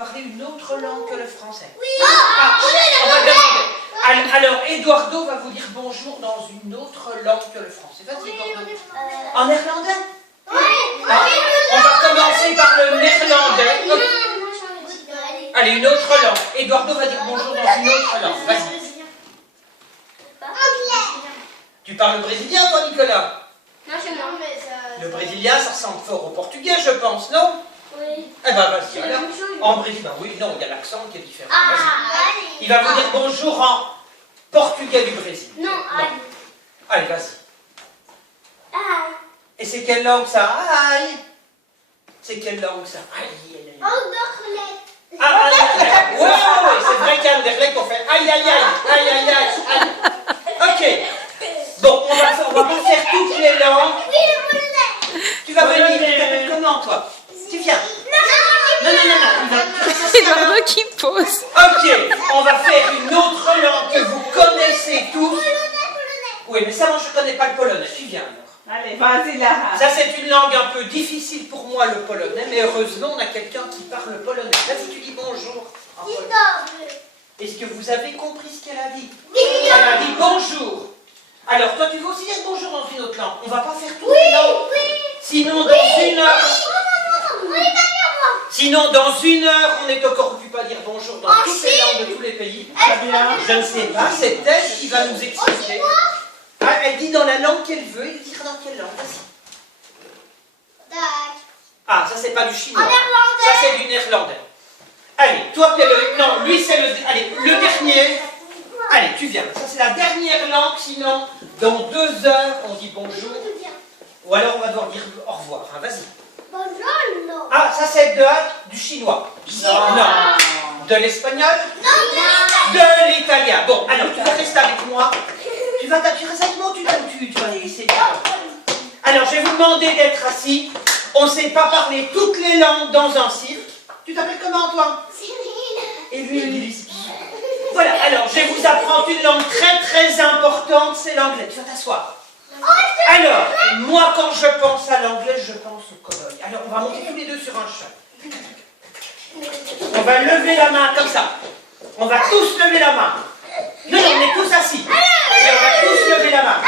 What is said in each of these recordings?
Parler une autre langue que le français. Oui. On va demander. Alors, Eduardo va vous dire bonjour dans une autre langue que le français. Vas-y, Eduardo. En néerlandais? Oui. On va commencer par le néerlandais. Allez, une autre langue. Eduardo va dire bonjour dans une autre langue. Vas-y. Tu parles le brésilien, toi, Nicolas? Non, mais ça... Le brésilien, ça ressemble fort au portugais, je pense, non? Oui. Eh ben, vas-y, alors. En brésilien, oui, non, il y a l'accent qui est différent. Vas-y. Il va vous dire bonjour en portugais du Brésil. Non, aïe. Allez, vas-y. Aïe. Et c'est quelle langue, ça? Aïe. C'est quelle langue, ça? Aïe. Ouais, c'est vrai qu'à Anderlecht, on fait aïe, aïe, aïe, aïe, aïe, aïe, aïe. Ok. Bon, on va pas faire toutes les langues. Tu vas venir, tu t'appelles comment, toi? Tu viens? Non. C'est Eduardo qui pose. Ok, on va faire une autre langue que vous connaissez tous. Oui, mais ça, moi, je ne connais pas le polonais. Tu viens, alors. Allez, vas-y, Lara. Ça, c'est une langue un peu difficile pour moi, le polonais, mais heureusement, on a quelqu'un qui parle le polonais. Vas-y, tu dis bonjour. en polonais. Est-ce que vous avez compris ce qu'elle a dit? Elle a dit bonjour. Alors, toi, tu veux aussi dire bonjour dans une autre langue. On ne va pas faire toutes les langues. Sinon, dans une heure... Sinon, dans une heure, on est encore occupé à dire bonjour dans toutes les langues de tous les pays. Je ne sais pas, c'est elle qui va nous expliquer. Ah, elle dit dans la langue qu'elle veut, elle dira dans quelle langue. Vas-y. Ah, ça, c'est pas du chinois. Ça, c'est du néerlandais. Allez, toi, t'es le... Non, lui, c'est le... Allez, le dernier. Allez, tu viens. Ça, c'est la dernière langue, sinon, dans 2 heures, on dit bonjour. Ou alors, on va devoir dire au revoir. Hein, vas-y. Ah, ça c'est du chinois. Non. De l'espagnol? De l'italien. Bon, alors tu vas rester avec moi. Tu restes avec moi ou tu vas laisser? Alors, je vais vous demander d'être assis. On ne sait pas parler toutes les langues dans un cirque. Tu t'appelles comment, toi? Et lui, il dit... Voilà, alors je vais vous apprendre une langue très très importante, c'est l'anglais. Tu vas t'asseoir. Alors, moi, quand je pense à l'anglais, je pense au cow-boy. Alors, on va monter tous les deux sur un cheval. On va lever la main comme ça. On va tous lever la main. Non, on est tous assis. Et on va tous lever la main.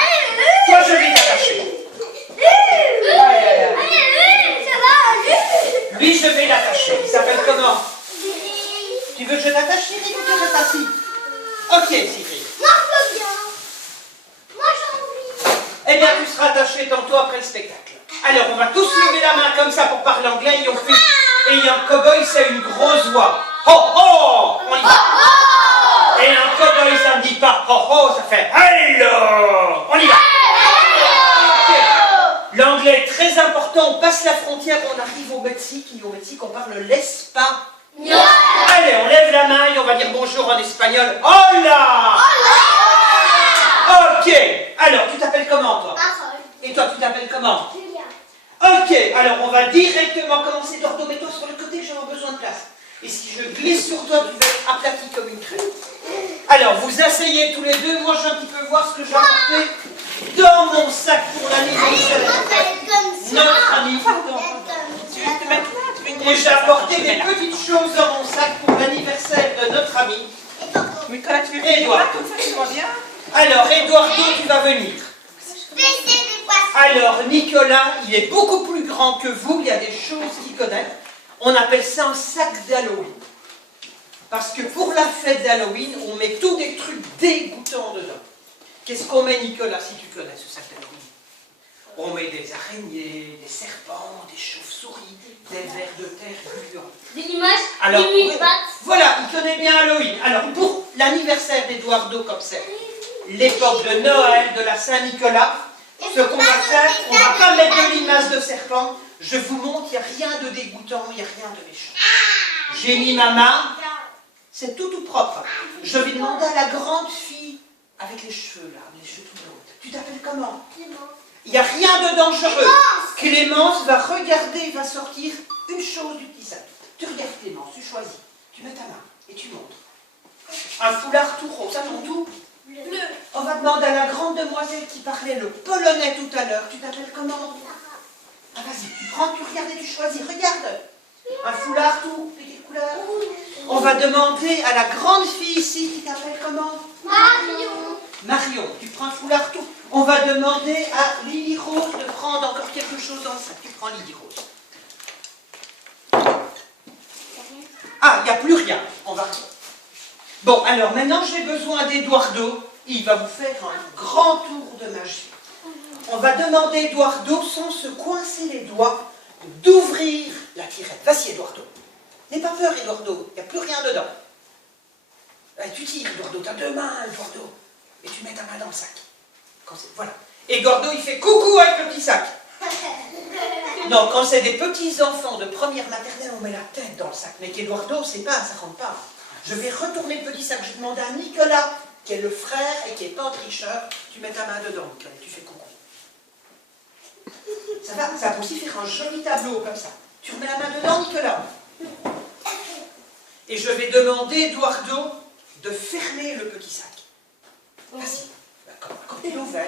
Toi, je vais t'attacher. Lui, je vais l'attacher. Il s'appelle comment? Tu veux que je t'attache, Cyril, ou tu restes assis? Ok, Cyril. Eh bien, tu seras attaché tantôt après le spectacle. Alors, on va tous lever la main comme ça pour parler anglais. Et on fait... Et un cow-boy, c'est une grosse voix. Ho, ho! On y va. Et un cow-boy, ça ne dit pas ho, ho, ça fait hello! On y va. Okay. L'anglais est très important. On passe la frontière, on arrive au Mexique. Et au Mexique, on parle l'espagnol. Allez, on lève la main et on va dire bonjour en espagnol. Hola! Ok, alors tu t'appelles comment, toi? Et toi, tu t'appelles comment? Ok, alors on va directement commencer. Dordo, mets-toi sur le côté, j'aurai besoin de place. Et si je glisse sur toi, tu vas être aplati comme une crème. Alors, vous asseyez tous les deux. Moi, je vais un petit peu voir ce que j'ai apporté dans mon sac pour l'anniversaire. Notre ami. Et j'ai apporté des petites choses dans mon sac pour l'anniversaire de notre ami. Nicolas, tu veux venir là, comme ça, tu vois bien? Alors, Eduardo, tu vas venir. Alors, Nicolas, il est beaucoup plus grand que vous. Il y a des choses qu'il connaît. On appelle ça un sac d'Halloween. Parce que pour la fête d'Halloween, on met tous des trucs dégoûtants dedans. Qu'est-ce qu'on met, Nicolas, si tu connais ce sac d'Halloween? On met des araignées, des serpents, des chauves-souris, des vers de terre gluants. Des limaces, Alors, des mille-pattes. voilà, il connaît bien Halloween. Alors, pour l'anniversaire d'Eduardo, comme c'est l'époque de Noël, de la Saint-Nicolas, ce qu'on va faire, on ne va pas mettre de limaces de serpent. Je vous montre, il n'y a rien de dégoûtant, il n'y a rien de méchant. J'ai mis ma main, c'est tout propre. Je vais demander à la grande fille, avec les cheveux là, les cheveux tout blancs. Tu t'appelles comment? Il n'y a rien de dangereux. Clémence va regarder, va sortir une chose du petit sac. Tu regardes Clémence, tu choisis. Tu mets ta main et tu montres. Un foulard tout rose, ça tombe tout? Bleu. On va demander à la grande demoiselle qui parlait le polonais tout à l'heure. Tu t'appelles comment? Ah, vas-y, tu prends, tu regardes et tu choisis. Regarde. Un foulard tout. De quelle couleur? va demander à la grande fille ici, qui t'appelle comment? Marion. Marion, tu prends un foulard tout. On va demander à Lily Rose de prendre encore quelque chose dans le sac. Tu prends Lily Rose. Ah, il n'y a plus rien. On va... Bon, alors maintenant j'ai besoin d'Eduardo. Il va vous faire un grand tour de magie. On va demander à Eduardo, sans se coincer les doigts, d'ouvrir la tirette. Vas-y, Eduardo. N'aie pas peur, Eduardo. Il n'y a plus rien dedans. Allez, tu tires, Eduardo. Tu as deux mains, Eduardo. Et tu mets ta main dans le sac. Voilà. Eduardo, il fait coucou avec le petit sac. Non, quand c'est des petits enfants de première maternelle, on met la tête dans le sac. Mais qu'Eduardo, c'est pas, ça rentre pas. Je vais retourner le petit sac. Je demande à Nicolas, qui est le frère et qui n'est pas un tricheur. Tu mets ta main dedans, Nicolas, et tu fais coucou. Ça va, ça peut aussi faire un joli tableau comme ça. Tu remets la main dedans, Nicolas. Et je vais demander à Eduardo de fermer le petit sac. Vas-y. D'accord, quand tu l'ouvres.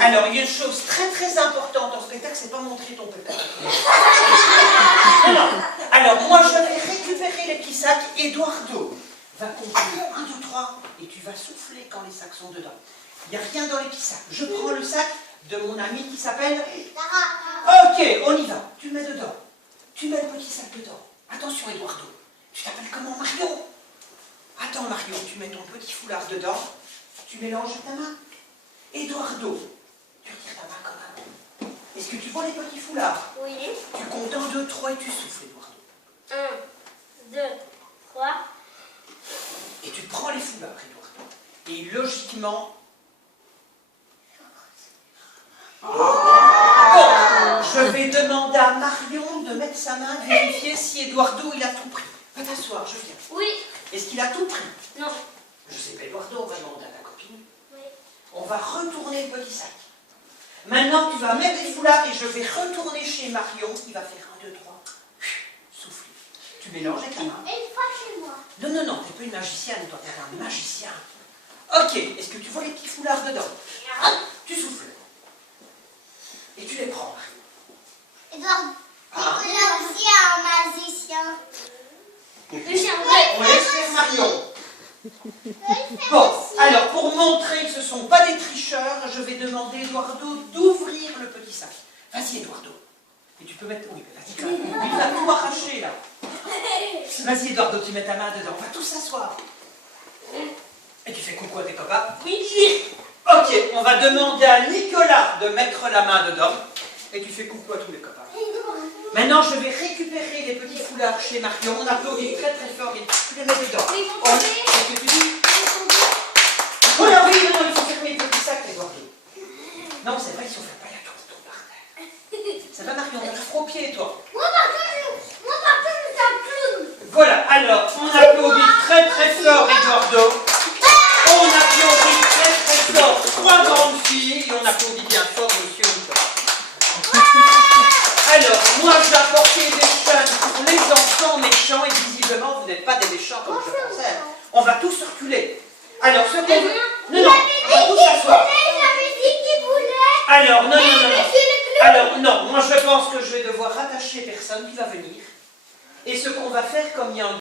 Alors, il y a une chose très très importante en spectacle, c'est pas montrer ton pépère. Alors, moi, je vais récupérer les petits sacs. Eduardo va compter 1, 2, 3 et tu vas souffler quand les sacs sont dedans. Il n'y a rien dans les petits sacs. Je prends le sac de mon ami qui s'appelle... Ok, on y va. Tu le mets dedans. Tu mets le petit sac dedans. Attention, Eduardo. Tu t'appelles comment, Marion? Attends, Marion, tu mets ton petit foulard dedans. Tu mélanges ta main. Eduardo, tu retires ta main comme avant. Est-ce que tu vois les petits foulards? Oui. Tu comptes 1, 2, 3 et tu souffles, Eduardo. 1, 2, 3. Et tu prends les foulards, Eduardo. Et logiquement... Bon, je vais demander à Marion de mettre sa main, vérifier si Eduardo, il a tout pris. Va t'asseoir, je viens. Oui. Est-ce qu'il a tout pris? Non. Je sais pas, Eduardo, on va demander à ta copine. Oui. On va retourner le petit sac. Maintenant, tu vas mettre les foulards et je vais retourner chez Marion. Il va faire 1, 2, 3. Souffler. Tu mélanges avec ta main. Et une fois chez moi. Non, non, non, t'es pas une magicienne, toi, t'es un magicien. Ok, est-ce que tu vois les petits foulards dedans? Tu souffles. Et tu les prends, Marion. Edouard, Ah. il a aussi un magicien. On laisse faire Marion. Bon, alors pour montrer que ce ne sont pas des tricheurs, je vais demander à Eduardo d'ouvrir le petit sac. Vas-y, Eduardo. Et tu peux mettre... Oui, vas-y, quand même. Il va tout arracher, là. Vas-y, Eduardo, tu mets ta main dedans. On va tous s'asseoir. Et tu fais coucou à tes copains. Oui. Ok, on va demander à Nicolas de mettre la main dedans. Et tu fais coucou à tous les copains. Maintenant, je vais récupérer les petits foulards chez Marion. On applaudit très très fort et tu les mets dedans. Qu'est-ce que tu dis? Oh là oui, non, il faut fermer les petits sacs, Eduardo. Non, c'est vrai, il faut faire pas la tour ton bordel. Ça va, Marion, t'as trop au pied, toi. Moi, par contre, je suis un clown. Voilà, alors, on applaudit très très fort, Eduardo. On applaudit très très fort 3 grandes filles et on applaudit bien fort Monsieur Nicolas. Alors, moi j'ai apporté des chaînes pour les enfants méchants et visiblement vous n'êtes pas des méchants comme je pensais. On va tous reculer. Alors, ce qu'on veut... Non, non, on va tous s'asseoir. Alors, non, non, non, non. Alors, non, moi je pense que je vais devoir rattacher personne qui va venir. Et ce qu'on va faire, comme il y a un